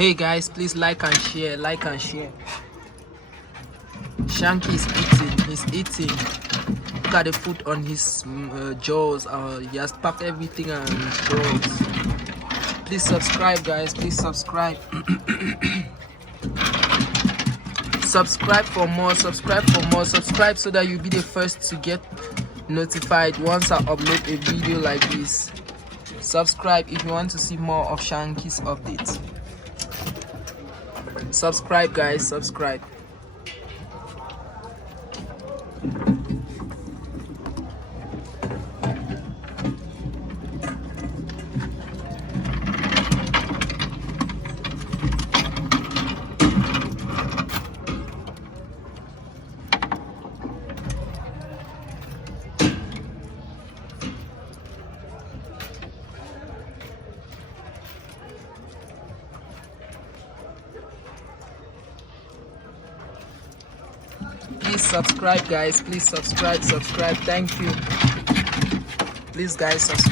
Hey guys, please like and share. Shanky is eating. He's eating. Look at the food on his jaws. He has packed everything on his jaws. Please subscribe, guys. Please subscribe. Subscribe for more. Subscribe so that you'll be the first to get notified once I upload a video like this. Subscribe if you want to see more of Shanky's updates. Subscribe, guys. Subscribe. Please subscribe, guys. Please subscribe. Thank you. Please, guys, subscribe.